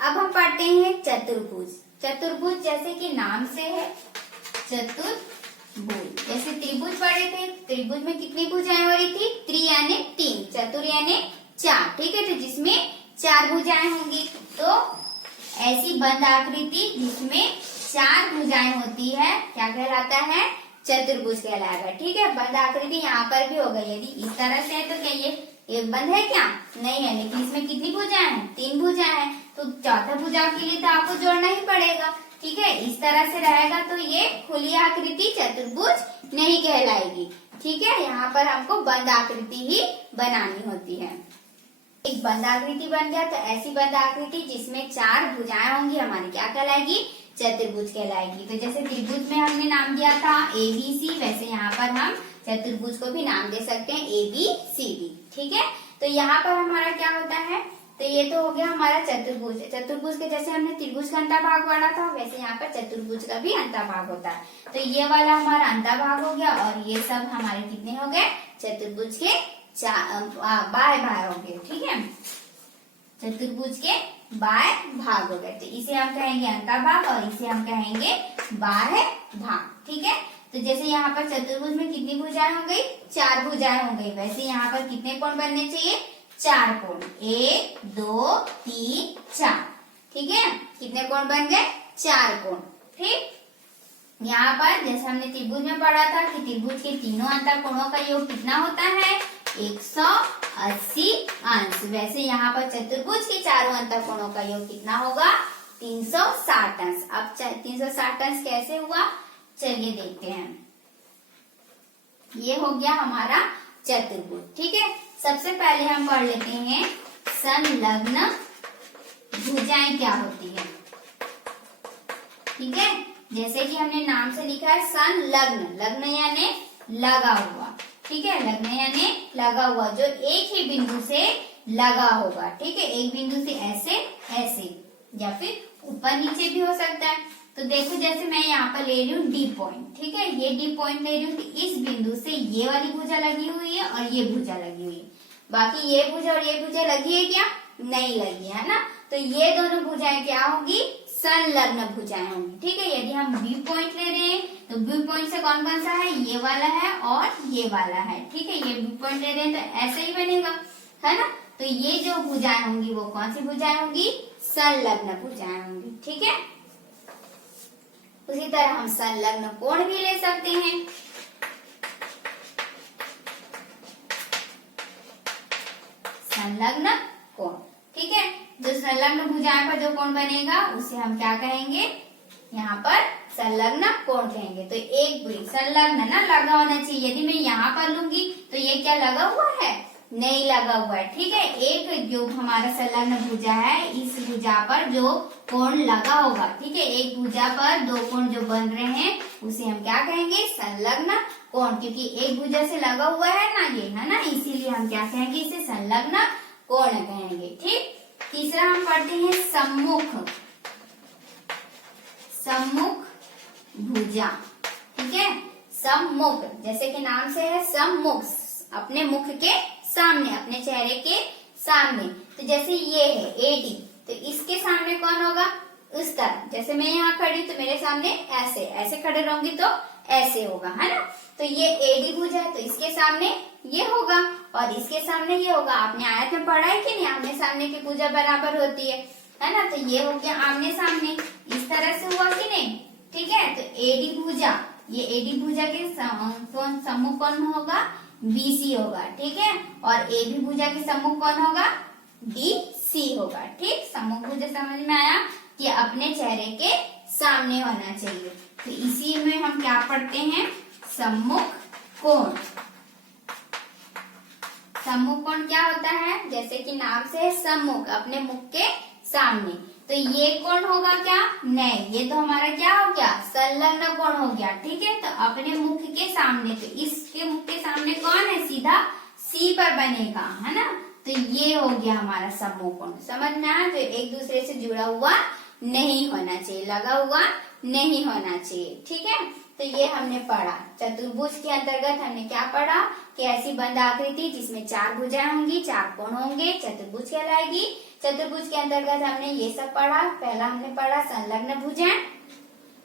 अब हम पढ़ते हैं चतुर्भुज। चतुर्भुज जैसे कि नाम से है चतुर्भुज, जैसे त्रिभुज पढ़े थे, त्रिभुज में कितनी भुजाएं हो रही थी? त्रि यानी तीन, चतुर यानी चार, ठीक है। तो जिसमें चार भुजाएं होंगी, तो ऐसी बंद आकृति जिसमें चार भुजाएं होती है क्या कहलाता है? चतुर्भुज कहलाएगा, ठीक है। बंद आकृति यहाँ पर भी हो गई, यदि इस तरह से है तो क्या ये बंद है क्या? नहीं है, लेकिन इसमें कितनी भुजाएं हैं? तीन भुजाएं हैं, तो चौथा भुजा के लिए तो आपको जोड़ना ही पड़ेगा, ठीक है। इस तरह से रहेगा तो ये खुली आकृति चतुर्भुज नहीं कहलाएगी, ठीक है। यहाँ पर हमको बंद आकृति ही बनानी होती है। एक बंद आकृति बन गया, तो ऐसी बंद आकृति जिसमें चार भुजाएं होंगी हमारी क्या कहलाएगी? चतुर्भुज कहलाएगी। तो जैसे त्रिभुज में हमने नाम दिया था ABC, वैसे यहाँ पर हम चतुर्भुज को भी नाम दे सकते हैं ABCD, ठीक है। तो यहाँ पर हमारा क्या होता है? तो ये तो हो गया हमारा चतुर्भुज। चतुर्भुज के जैसे हमने त्रिभुज का अंतःभाग पढ़ा था, वैसे यहाँ पर चतुर्भुज का भी अंतःभाग होता है। तो ये वाला हमारा अंतःभाग हो गया, और ये सब हमारे कितने हो गए? चतुर्भुज के बाय भाग हो गए, ठीक है। चतुर्भुज के बाय भाग हो गए, तो इसे हम कहेंगे अंतःभाग और इसे हम कहेंगे बाह्य भाग, ठीक है। तो जैसे यहाँ पर चतुर्भुज में कितनी भुजाएं हो गई? चार भुजाएं हो गई, वैसे यहाँ पर कितने कोण बनने चाहिए? चार कोण, 1 2 3 4, ठीक है। कितने कोण बन गए? चार कोण, ठीक। यहाँ पर जैसे हमने त्रिभुज में पढ़ा था कि त्रिभुज के तीनों अंतःकोणों का योग कितना होता है? 180 अंश। वैसे यहाँ पर चतुर्भुज के चारों अंतःकोणों का योग कितना होगा? 360 अंश। अब 360 अंश कैसे हुआ? चलिए देखते हैं। ये हो गया हमारा चतुर्भुज, ठीक है। सबसे पहले हम पढ़ लेते हैं संलग्न भुजाएं क्या होती है, ठीक है। जैसे कि हमने नाम से लिखा है संलग्न, लग्न यानी लगा हुआ, ठीक है। लग्न यानी लगा हुआ, जो एक ही बिंदु से लगा होगा, ठीक है। एक बिंदु से ऐसे ऐसे या फिर ऊपर नीचे भी हो सकता है। तो देखो जैसे मैं यहाँ पर ले रही हूँ D पॉइंट, ठीक है। ये D पॉइंट ले रही हूँ, तो इस बिंदु से ये वाली भुजा लगी हुई है और ये भुजा लगी हुई है। बाकी ये भुजा और ये भुजा लगी है क्या? नहीं लगी है ना। तो ये दोनों भुजाएं क्या होंगी? संलग्न भुजाएं होंगी, ठीक है। यदि हम B पॉइंट ले रहे हैं, तो B पॉइंट से कौन कौन सा है? ये वाला है और ये वाला है, ठीक है। ये B पॉइंट ले रहे हैं तो ऐसे ही बनेगा, है ना। तो ये जो भुजाएं होंगी वो कौन सी भुजाएं होंगी? संलग्न भुजाएं होंगी, ठीक है। उसी तरह हम संलग्न कोण भी ले सकते हैं। संलग्न कोण, ठीक है। जो संलग्न भुजाएं पर जो कोण बनेगा उसे हम क्या कहेंगे? यहाँ पर संलग्न कोण कहेंगे। तो एक संलग्न ना लगा होना चाहिए। यदि मैं यहाँ पर लूंगी तो ये क्या लगा हुआ है? नहीं लगा हुआ है, ठीक है। एक जो हमारा संलग्न भुजा है, इस भुजा पर जो कोण लगा होगा, ठीक है। एक भुजा पर दो कोण जो बन रहे हैं उसे हम क्या कहेंगे? संलग्न कोण, क्योंकि एक भुजा से लगा हुआ है ना ये, है ना, इसीलिए हम क्या कहेंगे? इसे संलग्न कोण कहेंगे, ठीक। तीसरा हम पढ़ते हैं सम्मुख, सम्मुख भुजा, ठीक है। सम्मुख जैसे कि नाम से है सम्मुख, अपने मुख के सामने, अपने चेहरे के सामने। तो जैसे ये है AD, तो इसके सामने कौन होगा? उस तरह। जैसे मैं यहाँ खड़ी तो मेरे सामने ऐसे ऐसे खड़े रहूंगी तो ऐसे होगा, है ना। तो ये AD भुजा है, तो इसके सामने ये होगा और इसके सामने ये होगा। आपने आयत में पढ़ा है कि नहीं? आमने सामने की भुजा बराबर होती है ना। तो ये हो गया आमने सामने, इस तरह से हुआ कि नहीं, ठीक है। तो AD भुजा, ये AD भुजा के सम्मुख कौन होगा? BC होगा, ठीक है। और AB भुजा के सम्मुख कौन होगा? DC होगा, ठीक। सम्मुख भुजा समझ में आया कि अपने चेहरे के सामने होना चाहिए। तो इसी में हम क्या पढ़ते हैं? सम्मुख कोण। सम्मुख कोण क्या होता है? जैसे कि नाम से सम्मुख, अपने मुख के सामने। तो ये कोण होगा क्या? नहीं, ये तो हमारा क्या हो गया? संलग्न कोण हो गया, ठीक है। तो अपने मुख के सामने, तो इसके मुख के सामने कौन है? सीधा C पर बनेगा, है ना। तो ये हो गया हमारा सम्मुख कोण। समझ में आया? तो एक दूसरे से जुड़ा हुआ नहीं होना चाहिए, लगा हुआ नहीं होना चाहिए, ठीक है। तो ये हमने पढ़ा। चतुर्भुज के अंतर्गत हमने क्या पढ़ा कि ऐसी बंद आकृति जिसमें 4 भुजाएं होंगी, 4 कोण होंगे, चतुर्भुज कहलाएगी। चतुर्भुज के अंतर्गत हमने ये सब पढ़ा। पहला हमने पढ़ा संलग्न भुजाएं,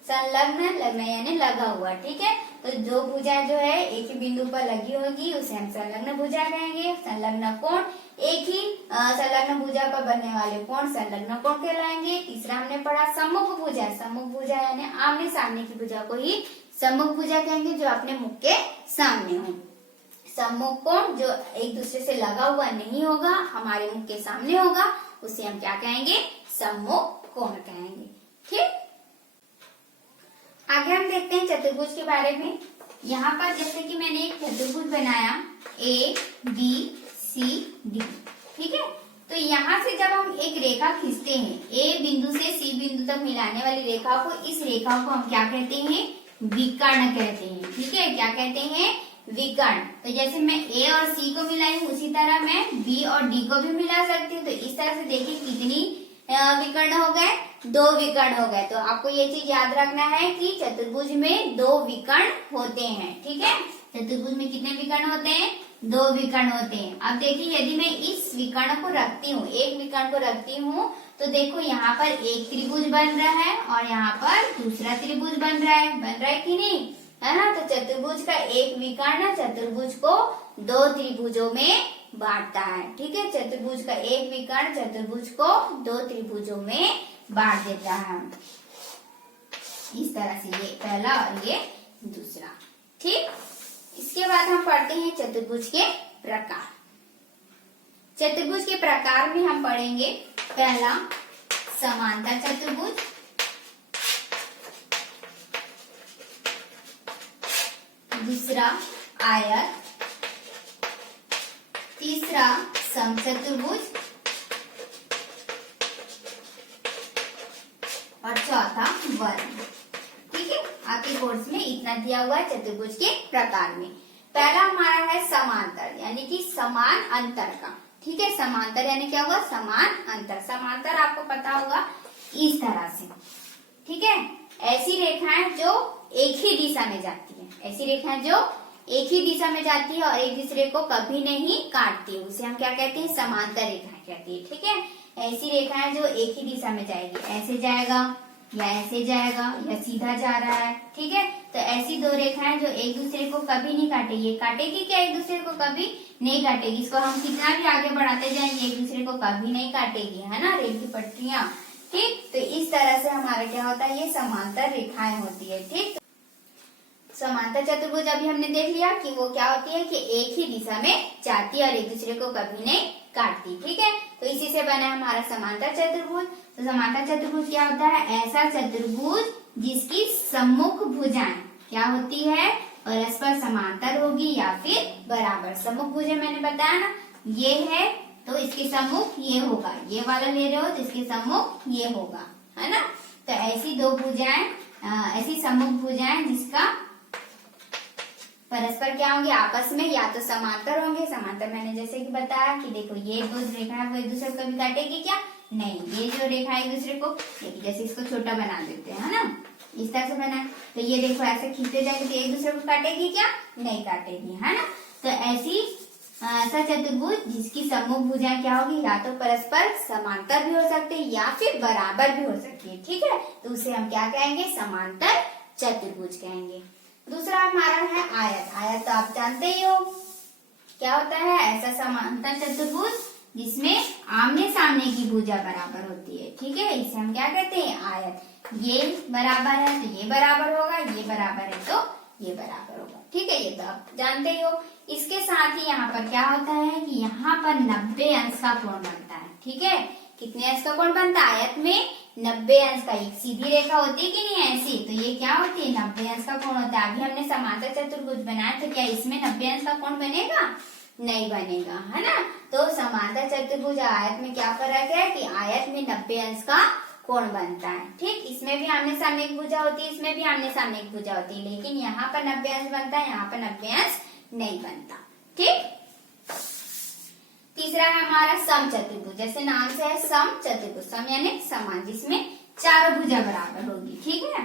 संलग्न लगना यानी लगा हुआ, ठीक है। तो जो भुजा जो है एक ही बिंदु पर लगी होगी उसे हम संलग्न भुजा कहेंगे। संलग्न कोण, एक ही संलग्न भुजा पर बनने वाले कोण संलग्न कोण कहलाएंगे। तीसरा हमने पढ़ा सम्मुख भुजा, सम्मुख भुजा यानी आमने सामने की भुजा को ही सम्मुख भुजा कहेंगे, जो अपने मुख के सामने हो। सम्मुख कोण जो एक दूसरे से लगा हुआ नहीं होगा, हमारे मुख के सामने होगा, उसे हम क्या कहेंगे, सम्मुख कोण कहेंगे, ठीक। आगे हम देखते हैं चतुर्भुज के बारे में। यहाँ पर जैसे कि मैंने एक चतुर्भुज बनाया ABCD, ठीक है। तो यहाँ से जब हम एक रेखा खींचते हैं, A बिंदु से C बिंदु तक मिलाने वाली रेखा को, इस रेखा को हम क्या कहते हैं, विकर्ण कहते हैं, ठीक है। क्या कहते हैं, विकर्ण। तो जैसे मैं A और C को मिलाई हूँ, उसी तरह मैं B और D को भी मिला सकती हूँ। तो इस तरह से देखिए कितनी विकर्ण हो गए, 2 विकर्ण हो गए। तो आपको ये चीज याद रखना है कि चतुर्भुज में 2 विकर्ण होते हैं, ठीक है। चतुर्भुज में कितने विकर्ण होते हैं, 2 विकर्ण होते हैं। अब देखिए यदि मैं इस विकर्ण को रखती हूँ, एक विकर्ण को रखती हूँ, तो देखो यहाँ पर एक त्रिभुज बन रहा है और यहाँ पर दूसरा त्रिभुज बन रहा है कि नहीं, है ना। तो चतुर्भुज का एक विकर्ण चतुर्भुज को 2 त्रिभुजों में बांटता है, ठीक है। चतुर्भुज का एक विकर्ण चतुर्भुज को 2 त्रिभुजों में बांट देता है, इस तरह से, ये पहला और ये दूसरा, ठीक। इसके बाद हम पढ़ते हैं चतुर्भुज के प्रकार। चतुर्भुज के प्रकार में हम पढ़ेंगे पहला समांतर चतुर्भुज, दूसरा आयत, तीसरा समचतुर्भुज और चौथा वर्ण, ठीक है। आपके कोर्स में इतना दिया हुआ है चतुर्भुज के प्रकार में। पहला हमारा है समांतर, यानी कि समान अंतर का, ठीक है। समांतर यानी क्या हुआ, समान अंतर। समांतर आपको पता होगा इस तरह से, ठीक है। ऐसी रेखाएं जो एक ही दिशा में जाती है, ऐसी रेखाएं जो एक ही दिशा में जाती है और एक दूसरे को कभी नहीं काटती, उसे हम क्या कहते हैं, समांतर रेखाएं कहते हैं, ठीक है। ऐसी रेखाएं जो एक ही दिशा में जाएगी, ऐसे जाएगा या ऐसे जाएगा या सीधा जा रहा है, ठीक है। तो ऐसी 2 रेखाएं जो एक दूसरे को कभी नहीं काटेगी, काटेगी क्या, एक दूसरे को कभी नहीं काटेगी। इसको हम कितना भी आगे बढ़ाते जाएंगे एक दूसरे को कभी नहीं काटेगी, है ना, रेल की पटरियां, ठीक। तो इस तरह से हमारा क्या होता है, ये समांतर रेखाएं होती है, ठीक। समांतर चतुर्भुज अभी हमने देख लिया कि वो क्या होती है कि एक ही दिशा में जाती है और एक दूसरे को कभी नहीं काटती, ठीक है। तो इसी से बना है हमारा समांतर चतुर्भुज। तो समांतर चतुर्भुज क्या होता है, ऐसा चतुर्भुज जिसकी सम्मुख भुजाएं क्या होती है, परस्पर समांतर होगी या फिर बराबर। सम्मुख भुजा मैंने बताया ना, ये है तो इसके सम्मुख ये होगा, ये वाला ले रहे हो तो इसके सम्मुख ये होगा, है ना। तो ऐसी 2 भुजाएं, ऐसी सम्मुख भुजाएं जिसका परस्पर क्या होंगे, आपस में या तो समांतर होंगे। समांतर मैंने जैसे कि बताया कि देखो ये 2 रेखा है वो एक दूसरे को कभी काटेगी क्या, नहीं। ये जो रेखा है एक दूसरे को, जैसे इसको छोटा बना देते हैं, है ना, इस तरह से बना, तो ये देखो ऐसे खींचते जाएंगे तो एक दूसरे को काटेगी क्या, नहीं काटेगी, है ना। तो ऐसा चतुर्भुज जिसकी सम्मुख भुजाएं क्या होगी, या तो परस्पर समांतर भी हो सकते हैं या फिर बराबर भी हो सकती है, ठीक है। तो उसे हम क्या कहेंगे, समांतर चतुर्भुज कहेंगे। दूसरा हमारा है आयत। आयत तो आप जानते ही हो क्या होता है, ऐसा समांतर चतुर्भुज जिसमें आमने सामने की भुजा बराबर होती है, ठीक है। इसे हम क्या कहते हैं, आयत। ये बराबर है तो ये बराबर होगा, ये बराबर है तो ये बराबर होगा, ठीक है। ये तो आप जानते ही हो। इसके साथ ही यहाँ पर क्या होता है कि यहाँ पर 90 अंश का कोण बनता है, ठीक है। कितने अंश का कोण बनता है, आयत में 90 अंश का। एक सीधी रेखा होती है कि नहीं, ऐसी, तो ये क्या होती है, 90 अंश का कोण होता है। अभी हमने समांतर चतुर्भुज बनाया तो क्या इसमें 90 अंश का कोण बनेगा, नहीं बनेगा, है ना। तो समांतर चतुर्भुज आयत में क्या फर्क है कि आयत में 90 अंश का कोण बनता है, ठीक। इसमें भी आमने सामने एक भुजा होती है, इसमें भी आमने सामने एक भुजा होती है, लेकिन यहाँ पर 90 अंश बनता है, यहाँ पर 90 अंश नहीं बनता, ठीक। तीसरा है हमारा सम चतुर्भुज। जैसे नाम से है सम चतुर्भुज, सम यानी समान, जिसमें चारों भुजा बराबर होगी, ठीक है।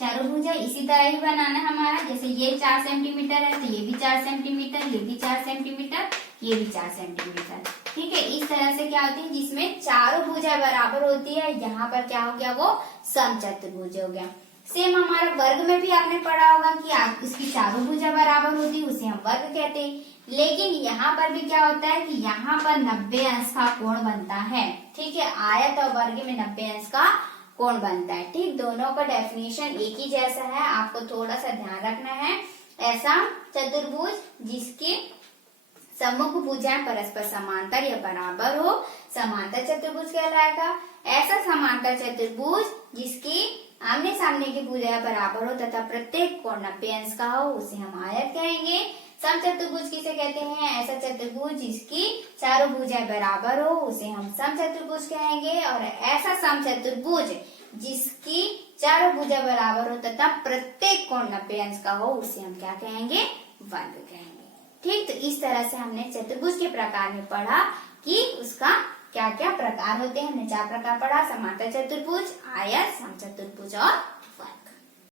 चारों भुजा इसी तरह ही बनाना है हमारा। जैसे ये 4 सेंटीमीटर है तो ये भी 4 सेंटीमीटर, ये भी 4 सेंटीमीटर, ये भी 4 सेंटीमीटर। ठीक है, इस तरह से क्या होती है जिसमें चारों भुजा बराबर होती है। यहाँ पर क्या हो गया, वो समचतुर्भुज हो गया। सेम हमारा वर्ग में भी आपने पढ़ा होगा कि इसकी चारों भुजा बराबर होती है, उसे हम वर्ग कहते हैं। लेकिन यहाँ पर भी क्या होता है कि यहाँ पर 90 अंश का कोण बनता है। ठीक है, आयत और वर्ग में 90 अंश का कोण बनता है। ठीक, दोनों का डेफिनेशन एक ही जैसा है, आपको थोड़ा सा ध्यान रखना है। ऐसा चतुर्भुज जिसके सम्मुख भुजाएं परस्पर समांतर या बराबर हो, समांतर चतुर्भुज कहलाएगा। ऐसा समांतर चतुर्भुज जिसकी आमने सामने की भुजाएं बराबर हो तथा प्रत्येक कोण 90 अंश का हो, उसे हम आयत कहेंगे। समचतुर्भुज किसे कहते हैं, ऐसा चतुर्भुज जिसकी चारों भुजाएं बराबर हो, उसे हम समचतुर्भुज कहेंगे। और ऐसा समचतुर्भुज जिसकी चारों भुजा बराबर हो तथा प्रत्येक कोण 90 अंश का हो, उसे हम क्या कहेंगे, वर्ग कहेंगे। ठीक, तो इस तरह से हमने चतुर्भुज के प्रकार में पढ़ा कि उसका क्या क्या प्रकार होते हैं। हमने 4 प्रकार पढ़ा, समांतर चतुर्भुज, आयत, समचतुर्भुज और